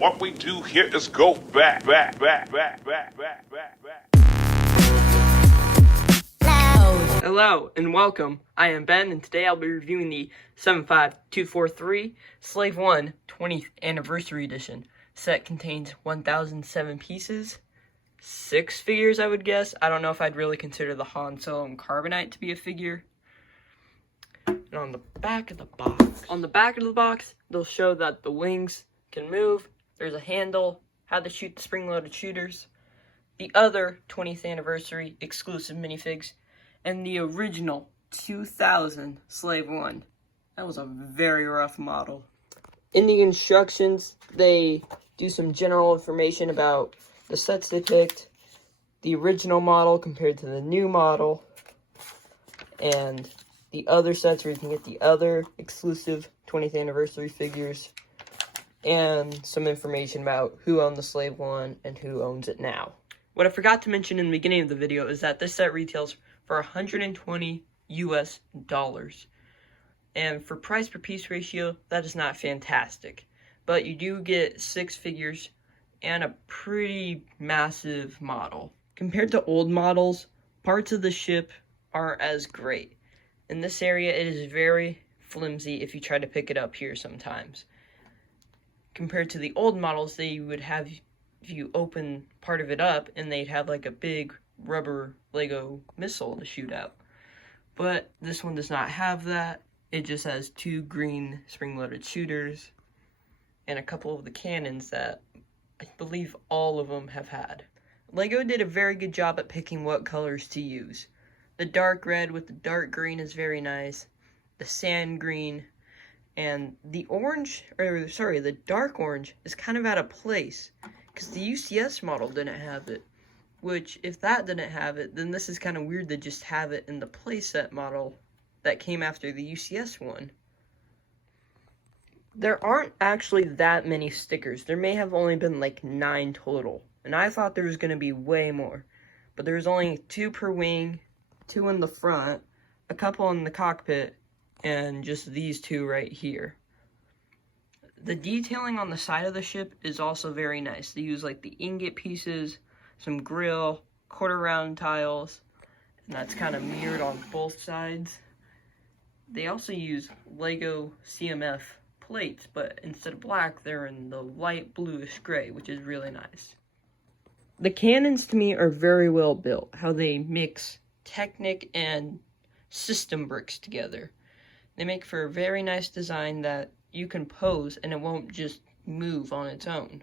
What we do here is go back. Hello and welcome. I am Ben, and today I'll be reviewing the 75243 Slave 1 20th Anniversary Edition. Set contains 1,007 pieces, 6 figures I would guess. I don't know if I'd really consider the Han Solo and Carbonite to be a figure. And on the back of the box, they'll show that the wings can move, there's a handle, how to shoot the spring-loaded shooters, the other 20th Anniversary exclusive minifigs, and the original 2000 Slave 1. That was a very rough model. In the instructions, they do some general information about the sets they picked, the original model compared to the new model, and the other sets where you can get the other exclusive 20th Anniversary figures, and some information about who owned the Slave 1 and who owns it now. What I forgot to mention in the beginning of the video is that this set retails for $120 US. And for price per piece ratio, that is not fantastic. But you do get 6 figures and a pretty massive model. Compared to old models, parts of the ship aren't as great. In this area, it is very flimsy if you try to pick it up here sometimes. Compared to the old models, they would have you open part of it up and they'd have like a big rubber Lego missile to shoot out. But this one does not have that. It just has 2 green spring-loaded shooters and a couple of the cannons that I believe all of them have had. Lego did a very good job at picking what colors to use. The dark red with the dark green is very nice. The sand green and the the dark orange is kind of out of place because the UCS model didn't have it. Which, if that didn't have it, then this is kind of weird to just have it in the playset model that came after the UCS one. There aren't actually that many stickers. There may have only been like 9 total. And I thought there was going to be way more. But there's only 2 per wing, 2 in the front, a couple in the cockpit, and just these 2 right here. The detailing on the side of the ship is also very nice. They use like the ingot pieces, some grill, quarter round tiles, and that's kind of mirrored on both sides. They also use Lego CMF plates, but instead of black, they're in the light bluish gray, which is really nice. The cannons to me are very well built, how they mix Technic and system bricks together. They make for a very nice design that you can pose and it won't just move on its own.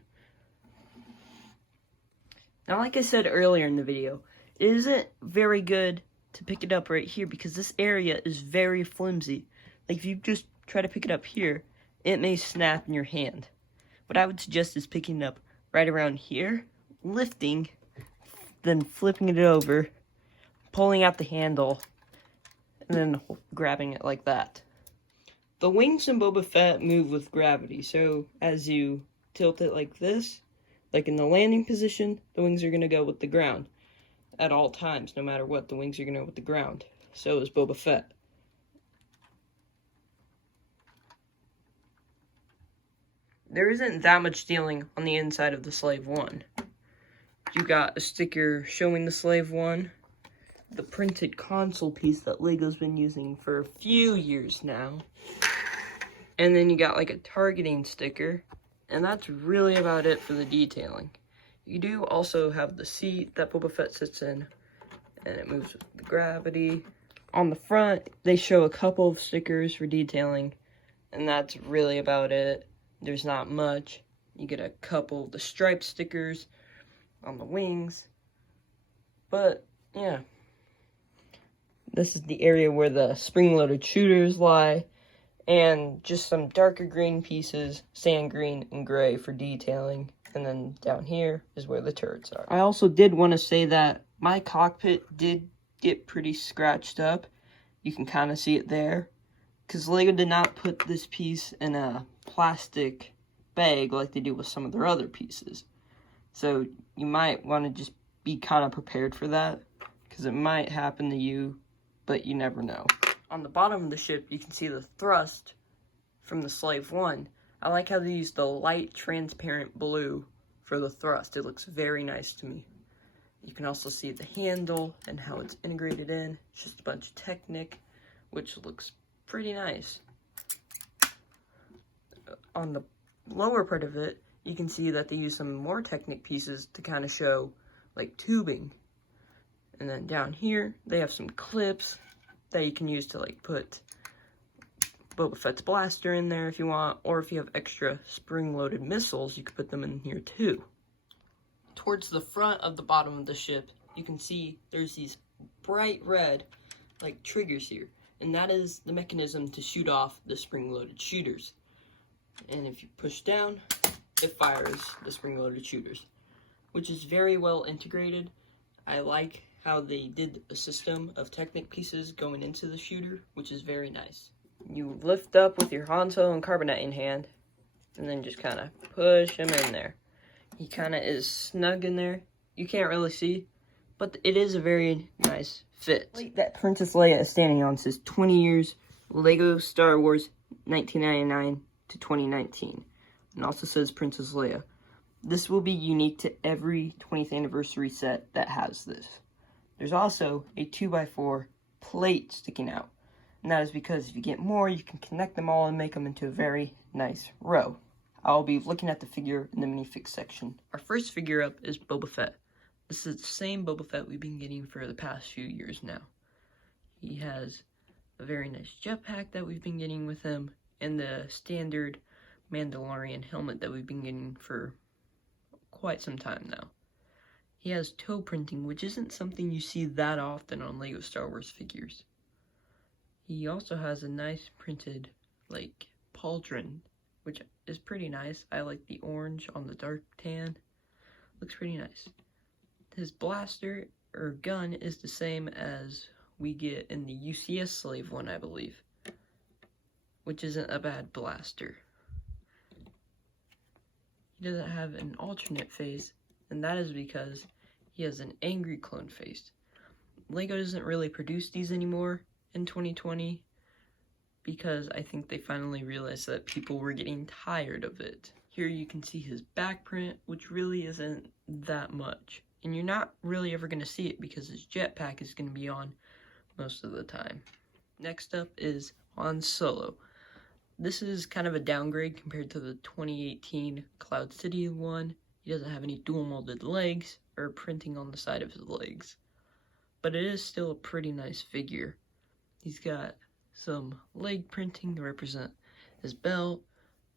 Now, like I said earlier in the video, it isn't very good to pick it up right here because this area is very flimsy. Like, if you just try to pick it up here, it may snap in your hand. What I would suggest is picking it up right around here, lifting, then flipping it over, pulling out the handle, and then grabbing it like that. The wings in Boba Fett move with gravity, so as you tilt it like this, like in the landing position, the wings are going to go with the ground. At all times, no matter what, the wings are going to go with the ground. So is Boba Fett. There isn't that much detailing on the inside of the Slave 1. You got a sticker showing the Slave 1, the printed console piece that Lego's been using for a few years now, and then you got like a targeting sticker. And that's really about it for the detailing. You do also have the seat that Boba Fett sits in, and it moves with the gravity. On the front, they show a couple of stickers for detailing, and that's really about it. There's not much. You get a couple of the stripe stickers on the wings, but yeah. This is the area where the spring-loaded shooters lie, and just some darker green pieces, sand green and gray for detailing. And then down here is where the turrets are. I also did want to say that my cockpit did get pretty scratched up. You can kind of see it there. Because Lego did not put this piece in a plastic bag like they do with some of their other pieces. So you might want to just be kind of prepared for that. Because it might happen to you, but you never know. On the bottom of the ship, you can see the thrust from the Slave 1, I like how they use the light transparent blue for the thrust. It looks very nice to me. You can also see the handle and how it's integrated in. It's just a bunch of Technic, which looks pretty nice. On the lower part of it, you can see that they use some more Technic pieces to kind of show like tubing. And then down here, they have some clips that you can use to like put Boba Fett's blaster in there if you want, or if you have extra spring-loaded missiles, you could put them in here too. Towards the front of the bottom of the ship, you can see there's these bright red like triggers here, and that is the mechanism to shoot off the spring-loaded shooters. And if you push down, it fires the spring-loaded shooters, which is very well integrated. I like how they did a system of Technic pieces going into the shooter, which is very nice. You lift up with your Han Solo and Carbonite in hand, and then just kind of push him in there. He kind of is snug in there. You can't really see, but it is a very nice fit. That Princess Leia is standing on says 20 years, Lego Star Wars 1999 to 2019. And also says Princess Leia. This will be unique to every 20th anniversary set that has this. There's also a 2x4 plate sticking out. And that is because if you get more, you can connect them all and make them into a very nice row. I'll be looking at the figure in the minifig section. Our first figure up is Boba Fett. This is the same Boba Fett we've been getting for the past few years now. He has a very nice jetpack that we've been getting with him, and the standard Mandalorian helmet that we've been getting for quite some time now. He has toe printing, which isn't something you see that often on Lego Star Wars figures. He also has a nice printed, like, pauldron, which is pretty nice. I like the orange on the dark tan. Looks pretty nice. His blaster, or gun, is the same as we get in the UCS Slave one, I believe, which isn't a bad blaster. He doesn't have an alternate phase, and that is because he has an angry clone face. Lego doesn't really produce these anymore in 2020 because I think they finally realized that people were getting tired of it. Here you can see his back print, which really isn't that much. And you're not really ever going to see it because his jetpack is going to be on most of the time. Next up is Han Solo. This is kind of a downgrade compared to the 2018 Cloud City one. He doesn't have any dual molded legs or printing on the side of his legs. But it is still a pretty nice figure. He's got some leg printing to represent his belt,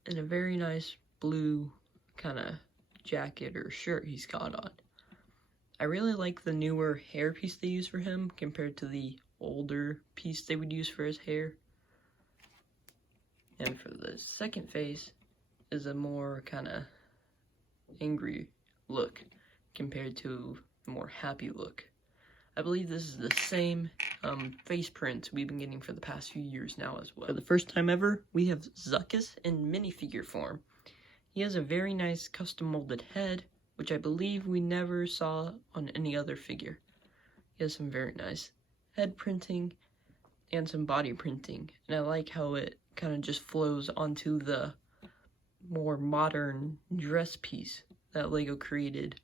and a very nice blue kind of jacket or shirt he's got on. I really like the newer hair piece they use for him compared to the older piece they would use for his hair. And for the second face is a more kind of angry look compared to a more happy look. I believe this is the same face print we've been getting for the past few years now as well. For the first time ever, we have Zuckuss in minifigure form. He has a very nice custom molded head, which I believe we never saw on any other figure. He has some very nice head printing and some body printing, and I like how it kind of just flows onto the more modern dress piece that Lego created,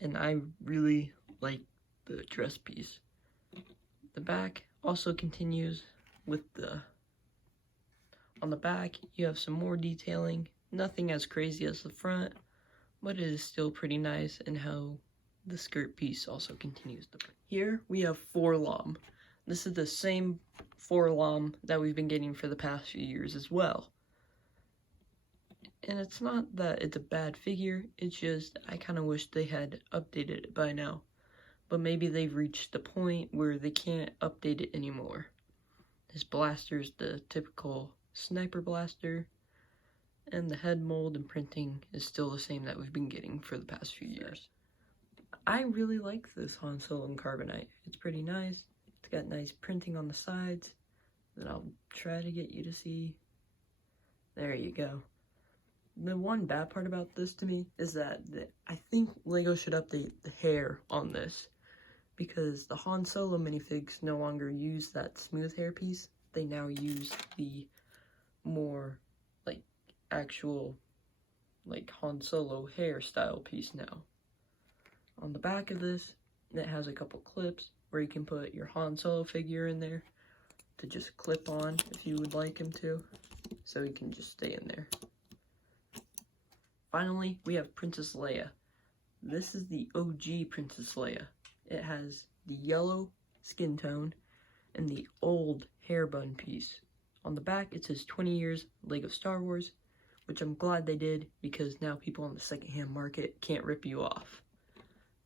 and I really like the dress piece. The back also continues with on the back you have some more detailing, nothing as crazy as the front, but it is still pretty nice, and how the skirt piece also continues. Here we have Forlom. This is the same Forlom that we've been getting for the past few years as well. And it's not that it's a bad figure, it's just I kind of wish they had updated it by now. But maybe they've reached the point where they can't update it anymore. His blaster's the typical sniper blaster, and the head mold and printing is still the same that we've been getting for the past few years. I really like this Han Solo and Carbonite. It's pretty nice. It's got nice printing on the sides that I'll try to get you to see. There you go. The one bad part about this to me is that I think Lego should update the hair on this, because the Han Solo minifigs no longer use that smooth hair piece. They now use the more, like, actual, like, Han Solo hairstyle piece now. On the back of this, it has a couple clips where you can put your Han Solo figure in there to just clip on if you would like him to, so he can just stay in there. Finally, we have Princess Leia. This is the OG Princess Leia. It has the yellow skin tone and the old hair bun piece. On the back, it says 20 years Lego Star Wars, which I'm glad they did because now people on the secondhand market can't rip you off.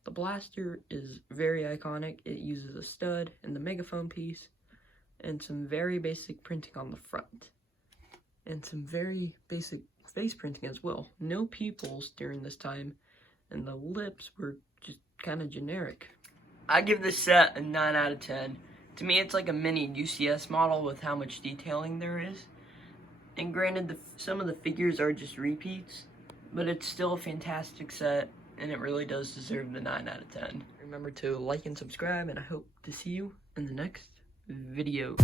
The blaster is very iconic. It uses a stud and the megaphone piece and some very basic printing on the front. And some very basic face printing as well. No pupils during this time, and the lips were just kind of generic. I give this set a 9 out of 10. To me, it's like a mini UCS model with how much detailing there is. And granted, some of the figures are just repeats, but it's still a fantastic set, and it really does deserve the 9 out of 10. Remember to like and subscribe, and I hope to see you in the next video.